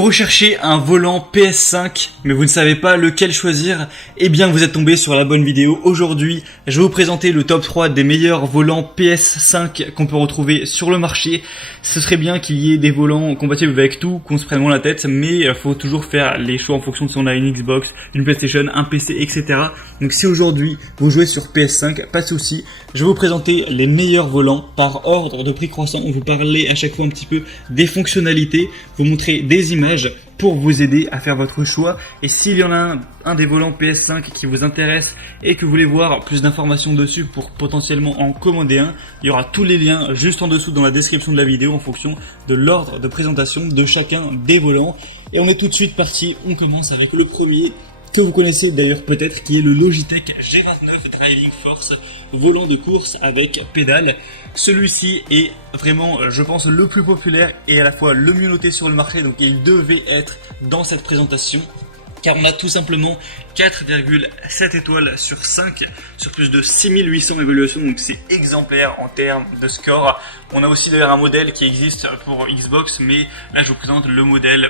Vous recherchez un volant PS5, mais vous ne savez pas lequel choisir? Eh bien, vous êtes tombé sur la bonne vidéo. Aujourd'hui, je vais vous présenter le top 3 des meilleurs volants PS5 qu'on peut retrouver sur le marché. Ce serait bien qu'il y ait des volants compatibles avec tout, qu'on se prenne moins la tête, mais il faut toujours faire les choix en fonction de si on a une Xbox, une PlayStation, un PC, etc. Donc si aujourd'hui, vous jouez sur PS5, pas de souci. Je vais vous présenter les meilleurs volants par ordre de prix croissant. On vous parler à chaque fois un petit peu des fonctionnalités, vous montrer des images pour vous aider à faire votre choix. Et s'il y en a un des volants PS5 qui vous intéresse et que vous voulez voir plus d'informations dessus pour potentiellement en commander un, il y aura tous les liens juste en dessous dans la description de la vidéo en fonction de l'ordre de présentation de chacun des volants. Et on est tout de suite parti, on commence avec le premier que vous connaissez d'ailleurs peut-être, qui est le Logitech G29 Driving Force, volant de course avec pédale. Celui-ci est vraiment, je pense, le plus populaire et à la fois le mieux noté sur le marché, donc il devait être dans cette présentation. Car on a tout simplement 4,7 étoiles sur 5, sur plus de 6800 évaluations, donc c'est exemplaire en termes de score. On a aussi d'ailleurs un modèle qui existe pour Xbox, mais là je vous présente le modèle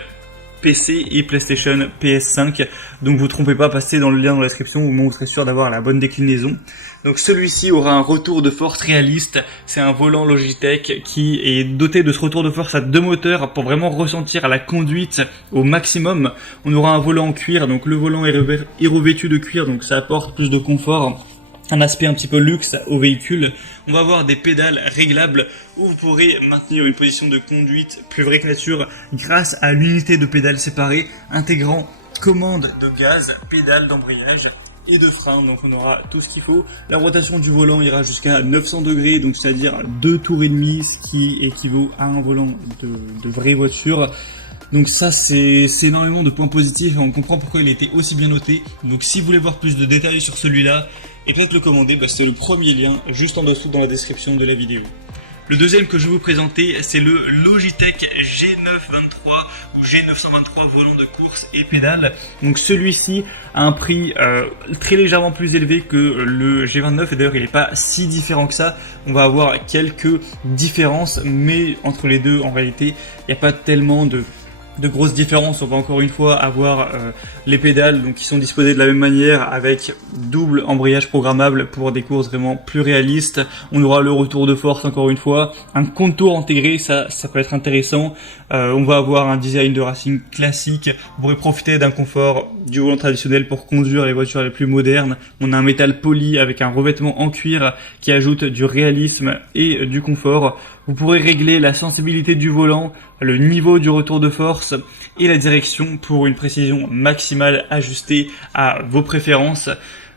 PC et PlayStation PS5, donc vous trompez pas, passez dans le lien dans la description où vous serez sûr d'avoir la bonne déclinaison. Donc celui-ci aura un retour de force réaliste, c'est un volant Logitech qui est doté de ce retour de force à 2 moteurs pour vraiment ressentir la conduite au maximum. On aura un volant en cuir, donc le volant est revêtu de cuir, donc ça apporte plus de confort, un aspect un petit peu luxe au véhicule. On va avoir des pédales réglables où vous pourrez maintenir une position de conduite plus vraie que nature grâce à l'unité de pédales séparée intégrant commande de gaz, pédale d'embrayage et de frein. Donc on aura tout ce qu'il faut. La rotation du volant ira jusqu'à 900 degrés, donc c'est-à-dire 2 tours et demi, ce qui équivaut à un volant de vraie voiture. Donc ça c'est énormément de points positifs et on comprend pourquoi il était aussi bien noté. Donc si vous voulez voir plus de détails sur celui-là et peut-être le commander, c'est le premier lien juste en dessous dans la description de la vidéo. Le deuxième que je vais vous présenter, c'est le Logitech G923 ou G923 volant de course et pédale. Donc celui-ci a un prix très légèrement plus élevé que le G29 et d'ailleurs il n'est pas si différent que ça. On va avoir quelques différences, mais entre les deux en réalité il n'y a pas tellement de grosses différences. On va encore une fois avoir les pédales donc qui sont disposées de la même manière avec double embrayage programmable pour des courses vraiment plus réalistes. On aura le retour de force encore une fois, un contour intégré, ça peut être intéressant. On va avoir un design de racing classique. Vous pourrez profiter d'un confort du volant traditionnel pour conduire les voitures les plus modernes. On a un métal poli avec un revêtement en cuir qui ajoute du réalisme et du confort. Vous pourrez régler la sensibilité du volant, le niveau du retour de force et la direction pour une précision maximale ajustée à vos préférences.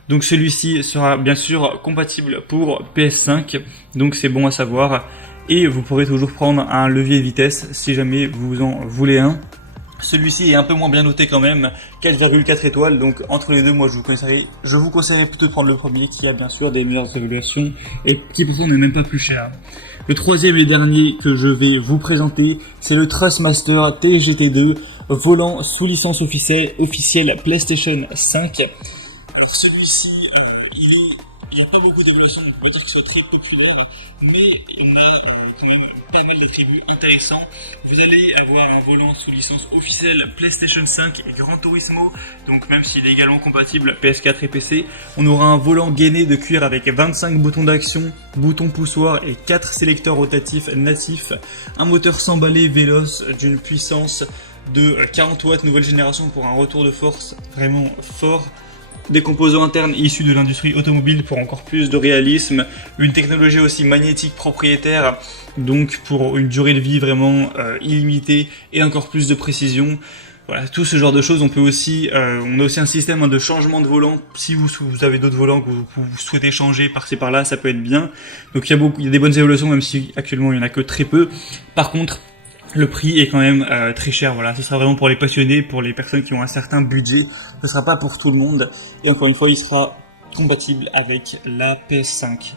Donc celui-ci sera bien sûr compatible pour PS5, donc c'est bon à savoir. Et vous pourrez toujours prendre un levier de vitesse si jamais vous en voulez un. Celui-ci est un peu moins bien noté quand même, 4,4 étoiles, donc entre les deux, moi je vous conseillerais plutôt de prendre le premier qui a bien sûr des meilleures évaluations et qui pourtant n'est même pas plus cher. Le troisième et dernier que je vais vous présenter, c'est le Thrustmaster TGT2, volant sous licence officielle PlayStation 5. Alors celui-ci, il n'y a pas beaucoup d'évaluations, donc on va dire que c'est très populaire, mais on a quand même pas mal d'attributs intéressants. Vous allez avoir un volant sous licence officielle PlayStation 5 et Gran Turismo, donc même s'il est également compatible PS4 et PC. On aura un volant gainé de cuir avec 25 boutons d'action, boutons poussoirs et 4 sélecteurs rotatifs natifs. Un moteur sans balai véloce d'une puissance de 40 watts nouvelle génération pour un retour de force vraiment fort. Des composants internes issus de l'industrie automobile pour encore plus de réalisme, une technologie aussi magnétique propriétaire, donc pour une durée de vie vraiment illimitée et encore plus de précision. Voilà, tout ce genre de choses. On peut aussi, on a aussi un système de changement de volant. Si vous avez d'autres volants que vous souhaitez changer par-ci par-là, ça peut être bien. Donc il y a des bonnes évolutions, même si actuellement il y en a que très peu. Par contre, le prix est quand même très cher, voilà, ce sera vraiment pour les passionnés, pour les personnes qui ont un certain budget, ce sera pas pour tout le monde, et encore une fois, il sera compatible avec la PS5.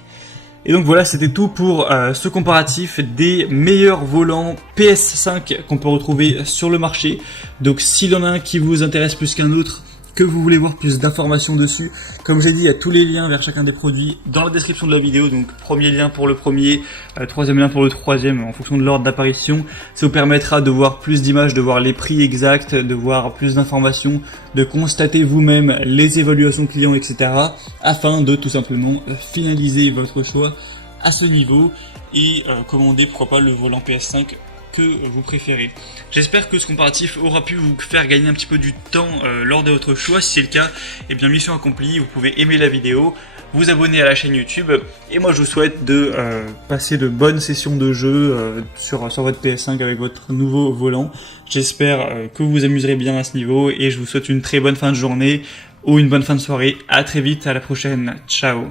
Et donc voilà, c'était tout pour ce comparatif des meilleurs volants PS5 qu'on peut retrouver sur le marché. Donc s'il y en a un qui vous intéresse plus qu'un autre, que vous voulez voir plus d'informations dessus. Comme j'ai dit, il y a tous les liens vers chacun des produits dans la description de la vidéo. Donc premier lien pour le premier, troisième lien pour le troisième en fonction de l'ordre d'apparition. Ça vous permettra de voir plus d'images, de voir les prix exacts, de voir plus d'informations, de constater vous-même les évaluations clients, etc. afin de tout simplement finaliser votre choix à ce niveau et commander pourquoi pas le volant PS5 que vous préférez. J'espère que ce comparatif aura pu vous faire gagner un petit peu du temps lors de votre choix. Si c'est le cas, eh bien mission accomplie, vous pouvez aimer la vidéo, vous abonner à la chaîne YouTube et moi je vous souhaite de passer de bonnes sessions de jeu sur votre PS5 avec votre nouveau volant. J'espère que vous vous amuserez bien à ce niveau et je vous souhaite une très bonne fin de journée ou une bonne fin de soirée. À très vite, à la prochaine, ciao.